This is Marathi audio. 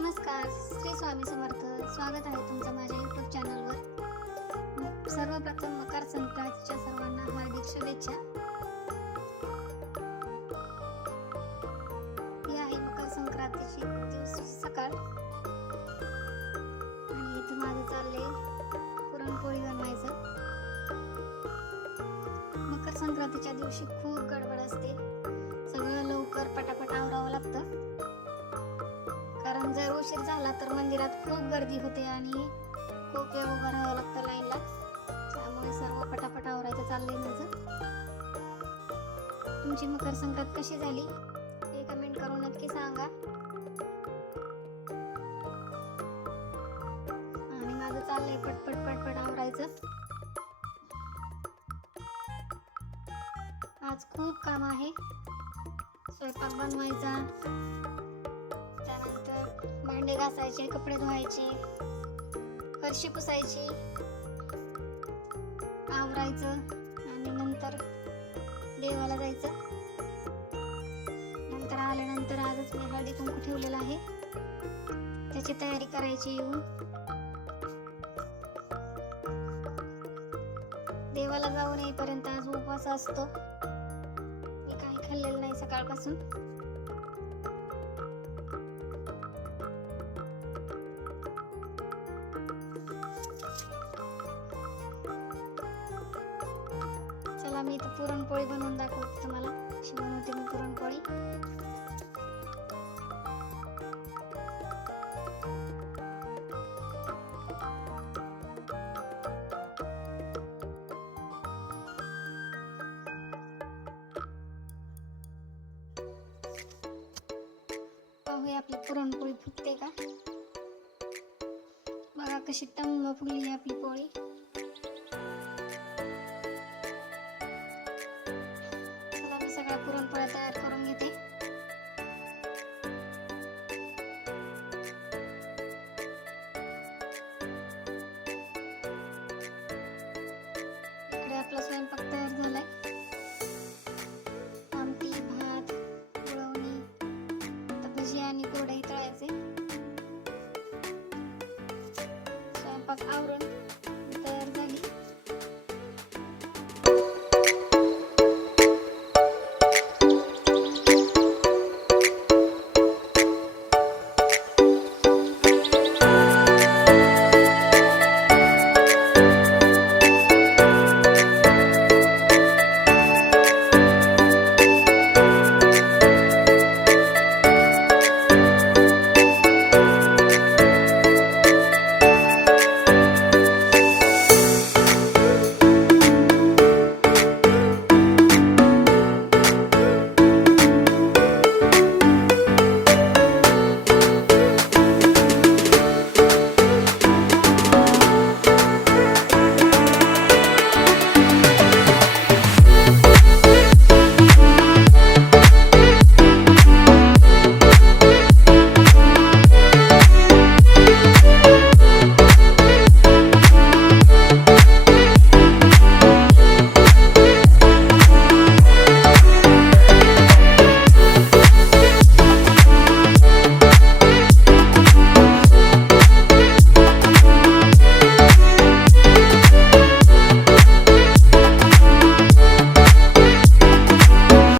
नमस्कार श्री स्वामी समर्थ. स्वागत आहे तुमचं माझ्या यूट्यूब चॅनलवर सर्वप्रथम मकर संक्रांतीच्या सर्वांना हार्दिक शुभेच्छा. ही आहे मकर संक्रांतीची दिवस सकाळ. आणि इथं माझं चाललंय पुरणपोळी बनवायचं. मकर संक्रांतीच्या दिवशी खूप गडबड असते. सगळं लवकर पटापट जर उशीर झाला तर मंदिरात खूप गर्दी होते आणि खूप वेळ उभं राहावं लागतं लाईनला. त्यामुळे सर्व पटापट आवरायचं चाललंय माझं. तुमची मकर संक्रांत कशी झाली? हे कमेंट करून नक्की सांगा. आणि माझं चाललंय पटपट पटपट आवरायचं. आज खूप काम आहे. स्वयंपाक बनवायचा. भांडे घासायचे कपडे धुवायचे फरशी पुसायची आवरायचं आणि नंतर देवाला जायचं. नंतर आल्यानंतर आजच मी हळदी कुंकू ठेवलेलं आहे. त्याची तयारी करायची येऊन. देवाला जाऊन येईपर्यंत आज उपवास असतो. मी काही खाल्लेलं नाही सकाळपासून. चला मी इथं पुरणपोळी बनवून दाखवते तुम्हाला कशी बनवते मी पुरणपोळी पाहूया आपली पुरणपोळी फुगते का बघा कशी टम्म फुगली आहे आपली पोळी सगळ्या पुरणपोळ्या तयार करून घेते. इकडे आपला स्वयंपाक तयार झालाय. आमटी भात गुळवणी आता भजी आणि कोरडे तळायचे. स्वयंपाक आवरून